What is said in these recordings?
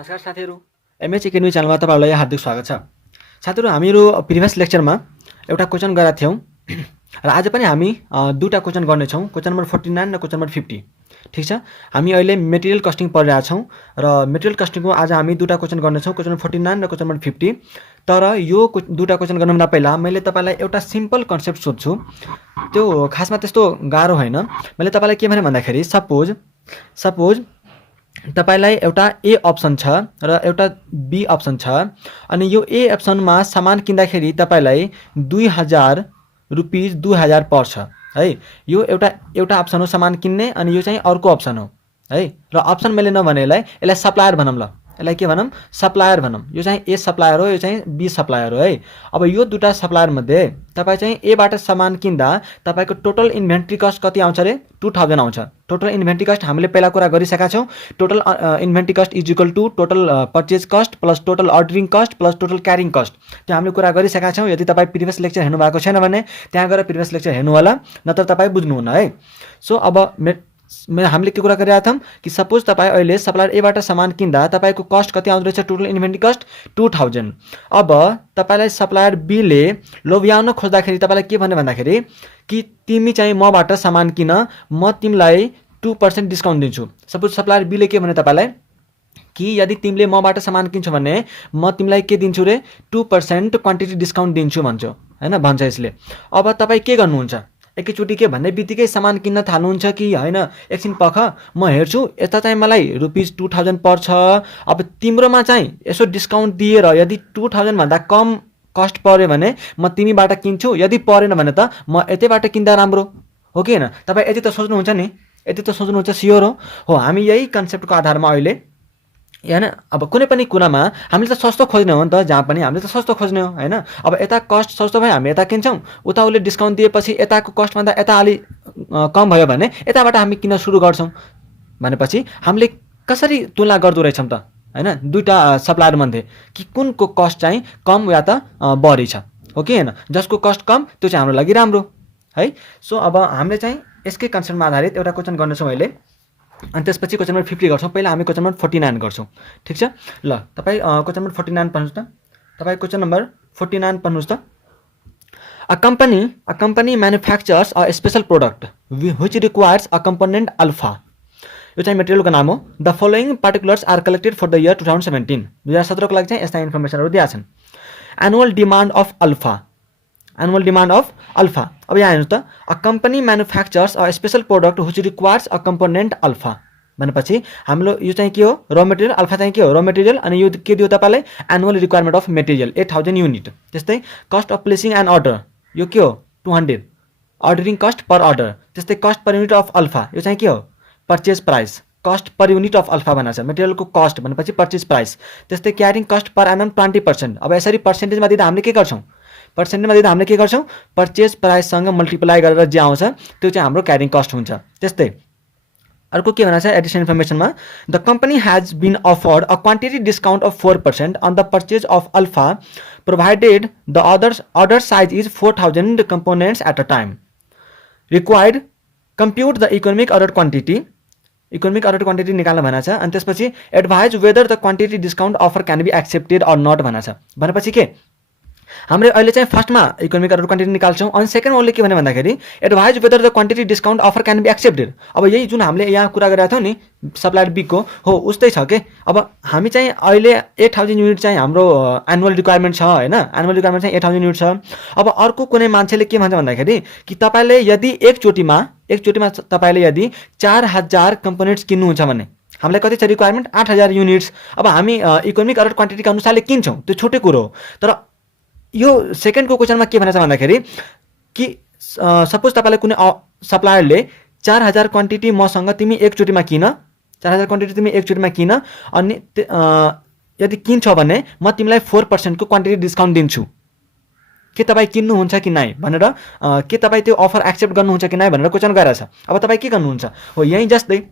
नमस्कार साथीहरू, MH academy च्यानलमा तपाईँहरूलाई हार्दिक स्वागत छ। साथीहरू, हामीहरू प्रिभियस लेक्चरमा एउटा क्वेसन गरेका थियौँ र आज पनि हामी दुईवटा क्वेसन गर्नेछौँ, क्वेसन नम्बर 49 र क्वेसन नम्बर 50। ठिक छ, हामी अहिले मेटेरियल कस्टिङ पढिरहेका छौँ र मेटेरियल कस्टिङको आज हामी दुईवटा क्वेसन गर्नेछौँ, क्वेसन नम्बर 49 र क्वेसन नम्बर 50। तर यो दुईवटा क्वेसन गर्नुभन्दा पहिला मैले तपाईँलाई एउटा सिम्पल कन्सेप्ट सोध्छु, त्यो खासमा त्यस्तो गाह्रो होइन। मैले तपाईँलाई के भने भन्दाखेरि सपोज तपाईलाई एउटा ए अप्सन छ र एउटा बी अप्सन छ अनि यो ए अप्सनमा सामान किन्दाखेरि तपाईलाई 2000 रुपीस 2000 पर्छ है। यो एउटा अप्सन हो सामान किन्ने अनि यो चाहिँ अर्को अप्सन हो है। र अप्सन मैले नभनेलाई यसलाई सप्लायर भनौँ, ल यसलाई के भनौँ, सप्लायर भनौँ। यो चाहिँ ए सप्लायर हो, यो चाहिँ बी सप्लायर हो है। अब यो दुईटा सप्लायर मध्ये तपाईँ चाहिँ एबाट सामान किन्दा तपाईको टोटल इन्भेन्ट्री कस्ट कति आउँछ रे? 2000 आउँछ। टोटल इन्भेन्ट्री कस्ट हामीले पहिला कुरा गरिसकेका छौँ। Total inventory cost is equal to total purchase cost plus total ordering cost plus total carrying cost. त्यो हामीले कुरा गरिसकेका छौँ। यदि तपाईँ प्रिभियस लेक्चर हेर्नु भएको छैन भने त्यहाँ गएर प्रिभियस लेक्चर हेर्नु होला, नत्र तपाईँ बुझ्नुहुन्न है। सो अब हामीले के कुरा गरिरहेका थियौँ कि सपोज तपाईँ अहिले सप्लायर एबाट सामान किन्दा तपाईँको कस्ट कति आउँदो रहेछ? Total inventory cost 2000। अब तपाईँलाई सप्लायर बीले लोभ्याउन खोज्दाखेरि तपाईँलाई के भन्यो भन्दाखेरि कि तिमी चाहिँ मबाट सामान किन, म तिमीलाई 2% डिस्काउन्ट दिन्छु। सपोज सप्लायर बीले के भन्यो तपाईँलाई कि यदि तिमीले मबाट सामान किन्छौ भने म तिमीलाई के दिन्छु रे? 2% क्वान्टिटी डिस्काउन्ट दिन्छु भन्छ हैन, भन्छ यसले। अब तपाईँ के गर्नुहुन्छ? एकैचोटि के भन्ने बित्तिकै सामान किन्न थाल्नुहुन्छ कि होइन एकछिन पख म हेर्छु, यता चाहिँ मलाई रुपीस 2000 पर्छ। अब तिम्रोमा चाहिँ यसो डिस्काउन्ट दिएर यदि 2000 भन्दा कम कस्ट पर्यो भने म तिमीबाट किन्छु, यदि परेन भने त म यतैबाट किन्दा राम्रो हो कि होइन? तपाईँ यति त सोच्नुहुन्छ नि, यति त सोच्नुहुन्छ, सियोर हो। हामी यही कन्सेप्टको आधारमा अहिले होइन अब कुनै पनि कुरामा हामीले त सस्तो खोज्ने हो नि त, जहाँ पनि हामीले त सस्तो खोज्ने हो होइन। अब यता कस्ट सस्तो भयो हामी यता किन्छौँ, उता उसले डिस्काउन्ट दिएपछि यताको कस्टभन्दा यता अलि कम भयो भने यताबाट हामी किन्न सुरु गर्छौँ। भनेपछि हामीले कसरी तुलना गर्दो रहेछौँ त होइन दुईवटा सप्लायर मध्ये कि कुनको कस्ट चाहिँ कम या त बढी छ, हो कि होइन? जसको कस्ट कम त्यो चाहिँ हाम्रो लागि राम्रो है। सो अब हामीले चाहिँ यसकै कन्सेप्टमा आधारित एउटा क्वेसन गर्नेछौँ अहिले अनि त्यसपछि क्वेसन नम्बर 50 गर्छौँ। पहिला हामी क्वेसन नम्बर 49 गर्छौँ, ठिक छ? ल तपाईँ क्वेसन नम्बर 49 पढ्नुहोस् त। तपाईँ क्वेसन नम्बर 49 पढ्नुहोस् त। A company manufactures a special product which requires a component alpha. यो चाहिँ मेटेरियलको नाम हो। The following particulars are collected for the year 2017। 2017 को लागि चाहिँ यस्ता इन्फर्मेसनहरू दिएका छन्। Annual demand of alpha, annual demand of alpha. अब यहाँ हेर्नुहोस् त, a company manufactures a special product which requires a component alpha भनेपछि हाम्रो यो चाहिँ के हो? र मेटेरियल। अल्फा चाहिँ के हो? र मेटेरियल। अनि यो के दियो तपाईँलाई? Annual requirement of material 8000 unit. त्यस्तै cost of placing and order, यो के हो? 200। Ordering cost per order. त्यस्तै cost per unit of alpha, यो चाहिँ के हो? Purchase price. Cost per unit of alpha भनेको छ, मेटेरियलको कस्ट भनेपछि पर्चेज प्राइस। त्यस्तै क्यारिङ कस्ट पर एनम 20%। अब यसरी पर्सेन्टेजमा दिँदा हामीले के गर्छौँ? पर्सेन्टेजमा दिँदा हामीले के गर्छौँ? पर्चेज प्राइससँग मल्टिप्लाई गरेर जे आउँछ त्यो चाहिँ हाम्रो क्यारिङ कस्ट हुन्छ। त्यस्तै अर्को के भनेको छ एडिसनल इन्फर्मेसनमा, the company has been offered a quantity discount of 4% on the purchase of alpha provided the order size is 4000 components at a time. Required compute the economic order quantity, economic order quantity निकाल्न भनेको छ। अनि त्यसपछि advise whether the quantity discount offer can be accepted or not भनेको छ। भनेपछि के हामीले अहिले चाहिँ फर्स्टमा इकोनोमिक अर्डर क्वान्टिटी निकाल्छौँ अनि सेकेन्डमा उसले के भन्यो भन्दाखेरि advise whether the quantity discount offer can be accepted. अब यही जुन हामीले यहाँ कुरा गरेका थियौँ नि सप्लायर बीको हो उस्तै छ के। अब हामी चाहिँ अहिले 8000 युनिट चाहिँ हाम्रो एनुअल रिक्वायरमेन्ट छ होइन, एनुअल रिक्वायरमेन्ट चाहिँ 8000 युनिट छ। अब अर्को कुनै मान्छेले के भन्छ भन्दाखेरि कि तपाईँले यदि एकचोटिमा तपाईँले यदि 4000 कम्पोनेन्ट्स किन्नुहुन्छ भने हामीलाई कति छ रिक्वायरमेन्ट? 8000 युनिट्स। अब हामी इकोनोमिक अर्डर क्वान्टिटीको अनुसारले किन्छौँ, त्यो छुट्टै कुरो हो। तर यो सेकेन्डको क्वेसनमा के भनेछ भन्दाखेरि कि सपोज तपाईँलाई कुनै सप्लायरले 4000 क्वान्टिटी मसँग तिमी एकचोटिमा किन, 4000 क्वान्टिटी तिमी एकचोटिमा किन अनि यदि किन्छौ भने म तिमीलाई 4% को क्वान्टिटी डिस्काउन्ट दिन्छु, के तपाईँ किन्नुहुन्छ कि नै भनेर, के तपाईँ त्यो अफर एक्सेप्ट गर्नुहुन्छ कि नै भनेर क्वेसन गरेको छ। अब तपाईँ के गर्नुहुन्छ? हो यहीँ जस्तै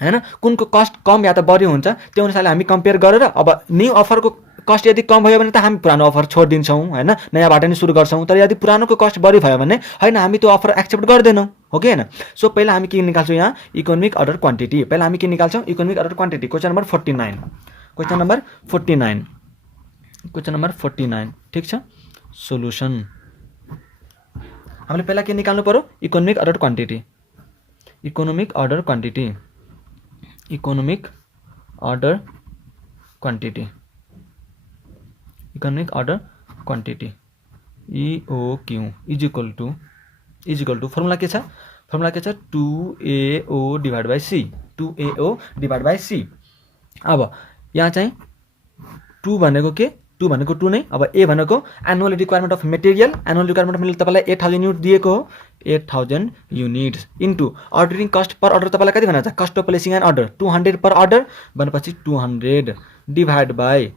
हैन, कुनको कस्ट कम या त बढी हुन्छ त्यो अनुसारले हामी कम्पेयर गरेर अब न्यू अफरको कस्ट यदि कम भयो भने त हामी पुरानो अफर छोडिदिन्छौँ हैन, नयाँबाट नै सुरु गर्छौँ। तर यदि पुरानोको कस्ट बढी भयो भने हैन हामी त्यो अफर एक्सेप्ट गर्दैनौँ, हो कि हैन? सो पहिला हामी के निकाल्छौँ यहाँ? Economic order quantity. पहिला हामी के निकाल्छौँ? Economic order quantity. Question number 49। Question number 49 question number 49 ठीक छ। सोल्युसन हामीले पहिला के निकाल्नु पर्यो economic order quantity economic order quantity economic order quantity economic order quantity EOQ is equal to formula के छ 2AO divide by C 2AO divide by C। अब यहाँ चाहिँ 2 भनेको के 2 भनेको 2 नै। अब A भनेको annual requirement of material annual requirement of material तपाईलाई 8000 युनिट दिएको हो 8000 units into ordering cost per order तपाईलाई कति भनेको छ cost of placing an order 200 per order भनेपछि 200 डिभाइड बाई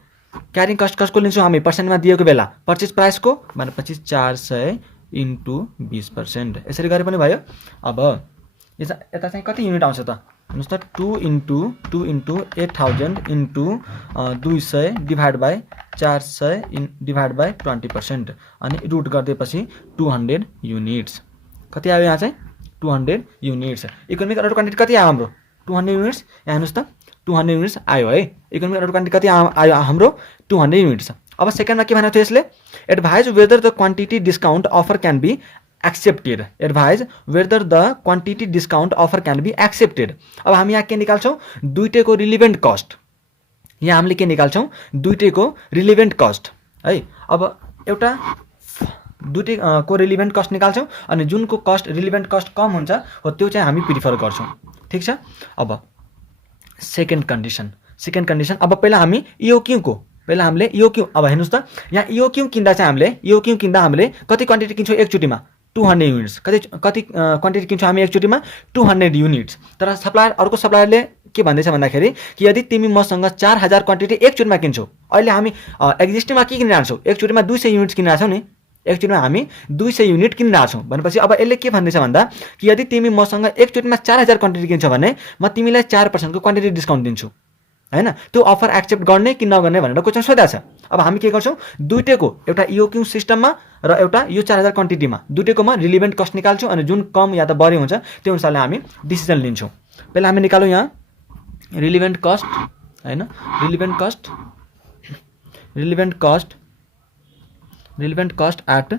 क्यारिङ कस्ट कसको लिन्छौँ हामी पर्सेन्टमा दिएको बेला पर्चेज प्राइसको भनेपछि 400 इन्टु 20%। यसरी गरे पनि भयो। अब यता चाहिँ कति युनिट आउँछ त हेर्नुहोस् त 2 into 8000 into 200 divide by 400 divide by 20% अनि रुट गरिदिएपछि 200 युनिट्स कति आयो यहाँ चाहिँ 200 युनिट्स। इकोनोमिक अर्डर क्वान्टिटी कति आयो हाम्रो 200 युनिट्स। यहाँ हेर्नुहोस् त 200 युनिट्स आयो है। इकोनोमिक अर्डर क्वान्टिटी कति आयो हाम्रो 200 युनिट्स। अब सेकेन्डमा के भनेको थियो यसले advise whether the quantity discount offer can be accepted advise whether the quantity discount offer can be accepted. अब हामी यहाँ के निकाल्छौँ दुईटैको रिलिभेन्ट कस्ट यहाँ हामीले के निकाल्छौँ दुईटैको रिलिभेन्ट कस्ट है। अब एउटा दुईटैको रिलिभेन्ट कस्ट निकाल्छौँ अनि जुनको कस्ट रिलिभेन्ट कस्ट कम हुन्छ हो त्यो चाहिँ हामी प्रिफर गर्छौँ ठीक छ। अब सेकेन्ड कन्डिसन अब पहिला हामी EOQ को पहिला हामीले EOQ अब हेर्नुहोस् त यहाँ EOQ किन्दा हामीले कति क्वान्टिटी किन्छौँ एकचोटिमा 200 युनिट्स कति क्वान्टिटी किन्छौँ हामी एकचोटिमा 200 युनिट्स। तर अर्को सप्लायरले के भन्दैछ भन्दाखेरि कि यदि तिमी मसँग 4000 क्वान्टिटी एकचोटिमा किन्छौ अहिले हामी एक्जिस्टिङमा के किनिरहेको छौँ एकचोटिमा 200 युनिट्स किनिरहेको छौँ नि एकचोटिमा हामी 200 युनिट किनिरहेको छौँ भनेपछि अब यसले के भन्दैछ भन्दा कि यदि तिमी मसँग एकचोटिमा 4000 क्वान्टिटी किन्छौ भने म तिमीलाई 4% को क्वान्टिटी डिस्काउन्ट दिन्छु हैन। त्यो अफर एक्सेप्ट गर्ने कि नगर्ने भनेर क्वेसन सोधेको छ। अब हामी के गर्छौँ दुईटैको एउटा EOQ सिस्टममा र एउटा यो 4000 क्वान्टिटीमा दुईटैकोमा रिलिभेन्ट कस्ट निकाल्छौँ अनि जुन कम या त बढी हुन्छ त्यो अनुसारले हामी डिसिजन लिन्छौँ। पहिला हामी निकालौँ यहाँ रिलिभेन्ट कस्ट हैन relevant cost at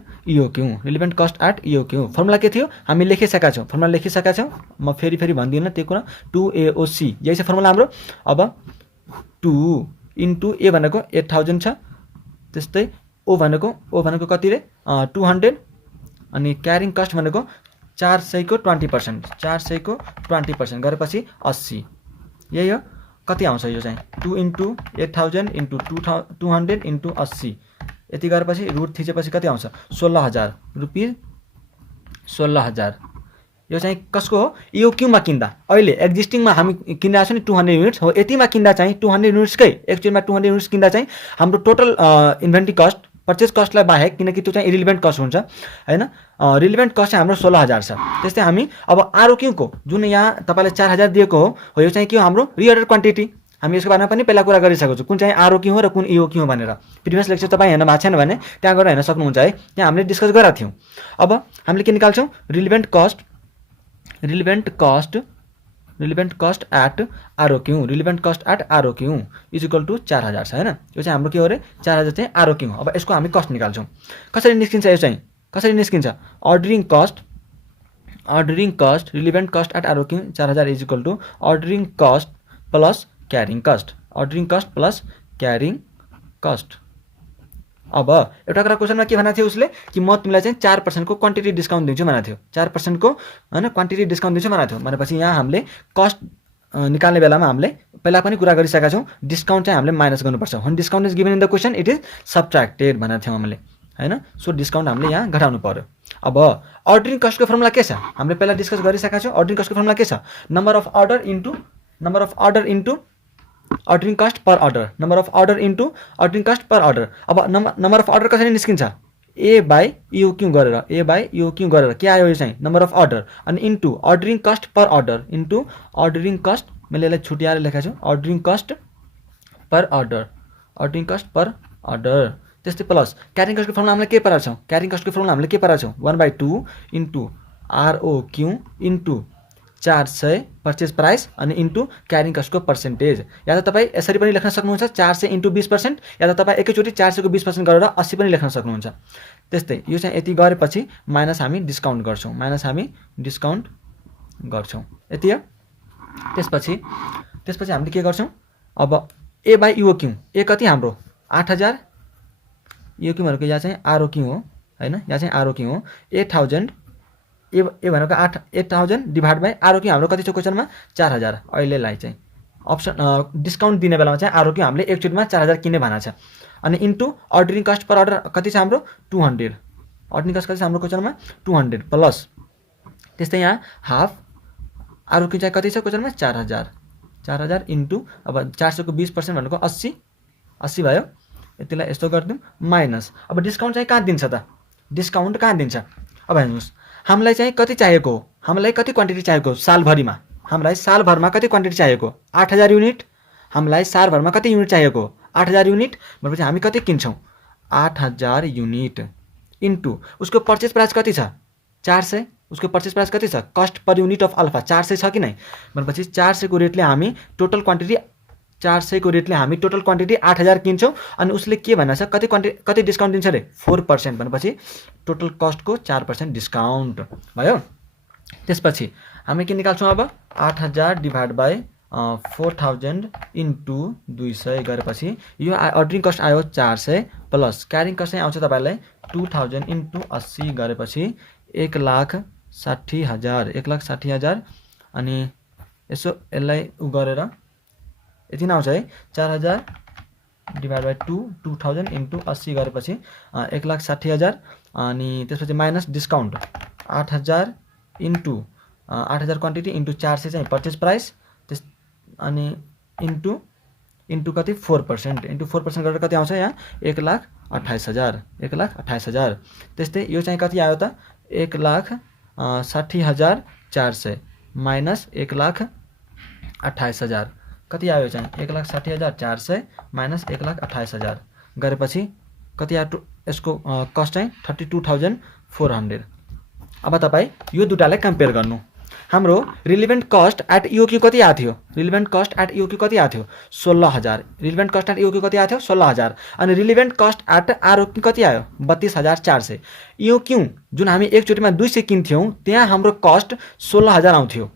EOQ formula के थियो हामी लेखिसकेका छौँ म फेरि भन्दिनँ त्यो कुरा 2AOC यही छ फर्मुला हाम्रो। अब 2 इन्टु A भनेको 8000 छ त्यस्तै O भनेको कति रे 200 अनि क्यारिङ कस्ट भनेको 400 को 20% गरेपछि 80 यही हो। कति आउँछ यो चाहिँ 2 इन्टु 8000 इन्टु 200 इन्टु 80 यति गरेपछि रुट थिचेपछि कति आउँछ 16000 रुपियाँ 16000। यो चाहिँ कसको हो EOQ मा किन्दा अहिले एक्जिस्टिङमा हामी किनिरहेको छौँ नि 200 युनिट्स हो यतिमा किन्दा चाहिँ 200 युनिट्सकै एकचोटिमा 200 युनिट्स किन्दा चाहिँ हाम्रो टोटल इन्भेन्ट्री कस्ट पर्चेज कस्टलाई बाहेक किनकि त्यो चाहिँ इरिलिभेन्ट कस्ट हुन्छ हैन रिलिभेन्ट कस्ट चाहिँ हाम्रो 16000 छ। त्यस्तै हामी अब ROQ को जुन यहाँ तपाईलाई 4000 दिएको हो यो चाहिँ के हो हाम्रो रिअर्डर क्वान्टिटी हामी यसको बारेमा पनि पहिला कुरा गरिसकेको छु कुन चाहिँ ROQ हो र कुन EOQ हो भनेर प्रिभियस लेक्चर तपाईँ हेर्न भएको छैन भने त्यहाँ गएर हेर्न सक्नुहुन्छ है त्यहाँ हामीले डिस्कस गरेका थियौँ। अब हामीले के निकाल्छौँ relevant cost at ROQ is equal to 4000 छ हैन। यो चाहिँ हाम्रो के हो रे 4000 चाहिँ ROQ हो। अब यसको हामी कस्ट निकाल्छौँ कसरी निस्किन्छ यो चाहिँ ordering cost relevant cost at ROQ 4000 is equal to ordering cost plus carrying cost अब एउटा कुरा क्वेसनमा के भनेको थियो उसले कि म तिमीलाई चाहिँ 4% को क्वान्टिटी डिस्काउन्ट दिन्छु भनेको थियो 4% को हैन क्वान्टिटी डिस्काउन्ट दिन्छु भनेको थियो भनेपछि यहाँ हामीले कस्ट निकाल्ने बेलामा हामीले पहिला पनि कुरा गरिसकेका छौँ डिस्काउन्ट चाहिँ हामीले माइनस गर्नुपर्छ when discount is given in the question it is subtracted भनेको थियौँ हामीले हैन। सो डिस्काउन्ट हामीले यहाँ घटाउनु पर्यो। अब अर्डरिङ कस्टको फर्मुला के छ हामीले पहिला डिस्कस गरिसकेका छौँ। अर्डरिङ कस्टको फर्मुला के छ number of order into ordering cost per order अब नम्बर अफ अर्डर कसरी निस्किन्छ A बाई EOQ गरेर के आयो यो चाहिँ नम्बर अफ अर्डर अनि into ordering cost per order मैले यसलाई छुट्याएर लेखेको छु अर्डरिङ कस्ट पर अर्डर त्यस्तै प्लस क्यारिङ कस्टको फर्मुला हामीले के पढाएको छौँ 1/2 into ROQ into 400 purchase price अनि इन्टु क्यारिङ कस्टको पर्सेन्टेज। या त तपाईँ यसरी पनि लेख्न सक्नुहुन्छ 400 इन्टु 20%, या त तपाईँ एकैचोटि 400 को 20% गरेर 80 पनि लेख्न सक्नुहुन्छ। त्यस्तै यो चाहिँ यति गरेपछि माइनस हामी डिस्काउन्ट गर्छौँ, यति हो। त्यसपछि हामीले के गर्छौँ, अब ए बाई इओक्यू, ए कति हाम्रो 8000, इओक्यू भनेको यहाँ चाहिँ आरओक्यू हो हैन, यहाँ चाहिँ आरओक्यू हो। 8000 ए भनेको 8000 डिभाइड बाई आरओक्यू हाम्रो कति छ क्वेसनमा 4000। अहिलेलाई चाहिँ अप्सन डिस्काउन्ट दिने बेलामा चाहिँ आरओक्यू हामीले एकचोटिमा 4000 किन्ने भनेको छ। अनि into ordering cost per order कति छ हाम्रो 200, अर्डरिङ कस्ट कति छ हाम्रो क्वेसनमा 200 प्लस त्यस्तै यहाँ हाफ आरओक्यू चाहिँ कति छ क्वेसनमा 4000 इन्टु अब 400 को 20% भनेको 80 भयो। यतिलाई यस्तो गरिदिउँ माइनस अब डिस्काउन्ट चाहिँ कहाँ दिन्छ त, डिस्काउन्ट कहाँ दिन्छ। अब हेर्नुहोस् हामीलाई चाहिँ कति चाहिएको हो, हामीलाई कति क्वान्टिटी चाहिएको सालभरिमा, हामीलाई सालभरमा कति क्वान्टिटी चाहिएको 8000 युनिट, हामीलाई सालभरमा कति युनिट चाहिएको 8000 युनिट भनेपछि हामी कति किन्छौँ 8000 युनिट इन्टु उसको पर्चेज प्राइस कति छ 400, उसको पर्चेज प्राइस कति छ cost per unit of alpha 400 छ कि नै भनेपछि 400 को रेटले हामी टोटल क्वान्टिटी 400 को रेटले हामी टोटल क्वान्टिटी 8000 किन्छौँ। अनि उसले के भनेको छ कति डिस्काउन्ट दिन्छ अरे 4% भनेपछि टोटल कस्टको 4% डिस्काउन्ट भयो। त्यसपछि हामी के निकाल्छौँ अब 8000 डिभाइड बाई 4000 इन्टु 200 गरेपछि यो अर्डरिङ कस्ट आयो 400 प्लस क्यारिङ कस्ट चाहिँ आउँछ तपाईँलाई 2000 इन्टु 80 गरेपछि 1,60,000 अनि यसो यसलाई उ गरेर यति नै आउँछ है 4000 डिभाइड बाई 2000 इन्टु 80 गरेपछि 1,60,000 अनि त्यसपछि minus discount 8000 into 8000 quantity into 400 चाहिँ पर्चेज प्राइस त्यस अनि इन्टु कति 4% इन्टु 4% गरेर कति आउँछ यहाँ 1,28,000 त्यस्तै यो चाहिँ कति आयो त 1,60,400 माइनस 1,28,000 कति आयो चाहिँ 1,60,400 माइनस 1,28,000 गरेपछि कति आयो यसको कस्ट चाहिँ 32,400। अब तपाईँ यो दुटालाई कम्पेयर गर्नु। हाम्रो रिलेभेन्ट कस्ट एट इओक्यू कति आएको थियो, रिलेभेन्ट कस्ट एट इओक्यू कति आएको थियो 16,000, रिलेभेन्ट कस्ट एट इओक्यू कति आएको थियो 16,000 अनि रिलेभेन्ट कस्ट एट आरओक्यू कति आयो 32,400। इओक्यू जुन हामी एकचोटिमा 200 किन्थ्यौँ त्यहाँ हाम्रो कस्ट 16,000 आउँथ्यो,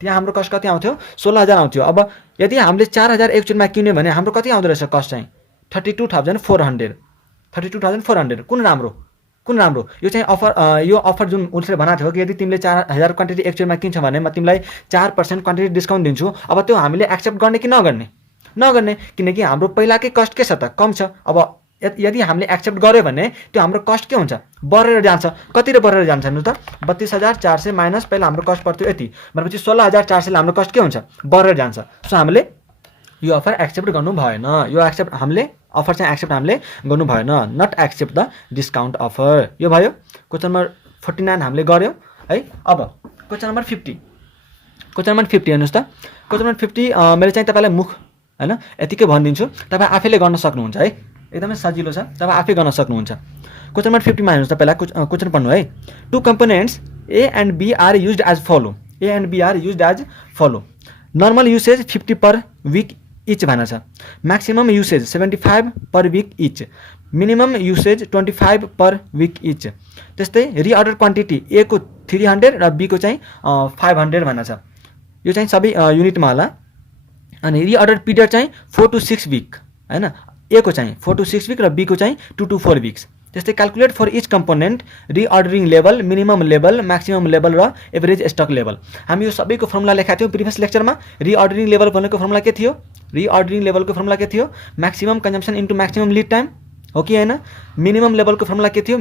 त्यहाँ हाम्रो कस्ट कति आउँथ्यो 16,000 आउँथ्यो। अब यदि हामीले 4,000 एकचोटिमा किन्यो भने हाम्रो कति आउँदो रहेछ कस्ट चाहिँ 32,400। कुन राम्रो यो चाहिँ यो अफर जुन उसले भनेको थियो कि यदि तिमीले 4,000 क्वान्टिटी एकचोटिमा किन्छ भने म तिमीलाई 4% क्वान्टिटी डिस्काउन्ट दिन्छु। अब त्यो हामीले एक्सेप्ट गर्ने कि नगर्ने किनकि हाम्रो पहिलाकै कस्ट के छ त कम छ। अब यदि हामीले एक्सेप्ट गर्यो भने त्यो हाम्रो कस्ट के हुन्छ बढेर जान्छ। कति र बढेर जान्छ हेर्नु त 32,400 माइनस पहिला हाम्रो कस्ट पर्थ्यो यति भनेपछि 16,400 हाम्रो कस्ट के हुन्छ बढेर जान्छ। सो हामीले यो अफर एक्सेप्ट गर्नु भएन, अफर चाहिँ एक्सेप्ट हामीले गर्नु भएन, not accept the discount offer. यो भयो क्वेसन नम्बर 49 हामीले गऱ्यौँ है। अब क्वेसन नम्बर 50 हेर्नुहोस् त क्वेसन नम्बर 50 मैले चाहिँ तपाईँलाई मुख हैन यतिकै भनिदिन्छु, तपाईँ आफैले गर्न सक्नुहुन्छ है, एकदमै सजिलो छ, तपाईँ आफै गर्न सक्नुहुन्छ। क्वेसन नम्बर 50 मा हेर्नुहोस् त पहिला क्वेसन पढ्नु है। Two components A and B are used as follow, normal usage 50 per week each भनेको छ, maximum usage 75 per week each, minimum usage 25 per week each. त्यस्तै रिअर्डर क्वान्टिटी ए को 300 र बी को चाहिँ 500 भनेको छ, यो चाहिँ सबै युनिटमा होला। अनि रिअर्डर पिरियड चाहिँ 4 to 6 विक हैन, ए को चाहिँ 4 to 6 विक र बी को चाहिँ 2 to 4 विक्स। त्यस्तै calculate for each component reordering level, minimum level, maximum level र एभरेज स्टक लेभल। हामी यो सबैको फर्मुला लेखाएको थियौँ प्रिभियस लेक्चरमा। रिअर्डरिङ लेभल भनेको फर्मुला के थियो, रिअर्डरिङ लेभलको फर्मुला के थियो maximum consumption into maximum lead time हो कि हैन। मिनिमम लेभलको फर्मुला के थियो,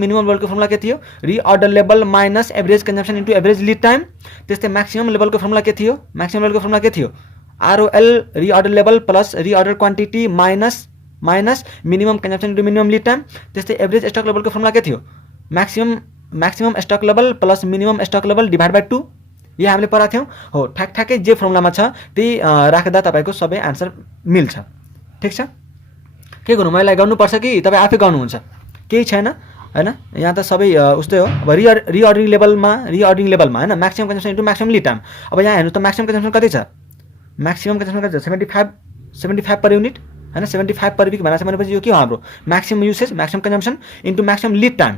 reorder level minus average consumption into average lead time. त्यस्तै म्याक्सिमम लेभलको फर्मुला के थियो, ROL reorder level plus reorder quantity minus minimum consumption into minimum lead time. त्यस्तै एभरेज स्टक लेभलको फर्मुला के थियो, maximum stock level plus minimum stock level divide by 2। यो हामीले पढाएको थियौँ हो। ठ्याक्कै जे फर्मुलामा छ त्यही राख्दा तपाईँको सबै आन्सर मिल्छ। ठिक छ, के गर्नु मैले गर्नुपर्छ कि तपाईँ आफै गर्नुहुन्छ, केही छैन। हैन। यहाँ त सबै उस्तै हो। अब रिअर्डरिङ लेभलमा हैन maximum consumption into maximum lead time. अब यहाँ हेर्नु त म्याक्सिमम कन्जम्सन कति छ, म्याक्सिमम कन्जम्सन कति छ 75 पर युनिट हैन। 75 पर विक भनेपछि यो के हो हाम्रो maximum usage maximum consumption into maximum lead time.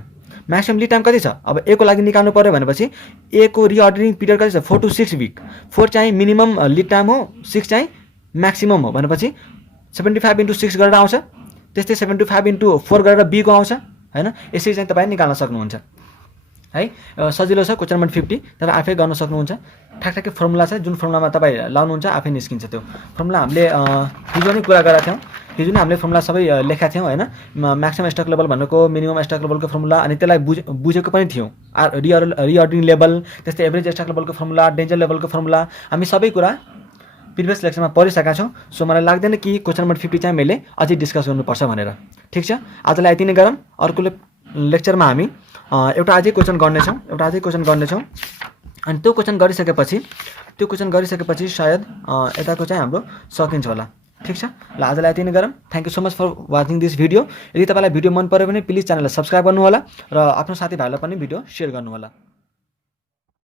Maximum lead time कति छ, अब ए को लागि निकाल्नु पर्यो भनेपछि ए को रिअर्डरिङ पिरियड कति छ 4 to 6 विक। 4 चाहिँ मिनिमम लिड टाइम हो, 6 चाहिँ म्याक्सिमम हो भनेपछि 75 इन्टु 6 गरेर आउँछ। त्यस्तै 75 इन्टु 4 गरेर बी को आउँछ हैन। यसरी चाहिँ तपाईले निकाल्न सक्नुहुन्छ है। सजिलो छ क्वेशन नम्बर 50 तपाईँ आफै गर्न सक्नुहुन्छ। ठ्याक्कै फर्मुला छ, जुन फर्मुलामा तपाईँ लाउनुहुन्छ आफै निस्किन्छ। त्यो फर्मुला हामीले हिजो नै कुरा गरेका थियौँ। हिजो नै हामीले फर्मुला सबै लेखेका थियौँ हैन। म्याक्सिमम स्टक लेभल भनेको मिनिमम स्टक लेभलको फर्मुला, अनि त्यसलाई बुझेको पनि थियौँ। रिअर्डरिङ लेभल, त्यस्तै एभरेज स्टक लेभलको फर्मुला, डेन्जर लेभलको फर्मुला हामी सबै कुरा प्रिभियस लेक्चरमा पढिसकेका छौँ। सो मलाई लाग्दैन कि क्वेशन नम्बर 50 चाहिँ मैले अझै डिस्कस गर्नुपर्छ भनेर। ठिक छ, आजलाई यति नै गरौँ। अर्को लेक्चरमा हामी एउटा अझै क्वेशन गर्नेछौँ। अनि त्यो क्वेशन गरिसकेपछि सायद यताको चाहिँ हाम्रो सकिन्छ होला। ठिक छ, ल आजलाई यति नै गरौँ। Thank you so much for watching this video. यदि तपाईँलाई भिडियो मन पऱ्यो भने प्लिज च्यानललाई सब्सक्राइब गर्नु होला र आफ्नो साथीभाइलाई पनि भिडियो सेयर गर्नु होला।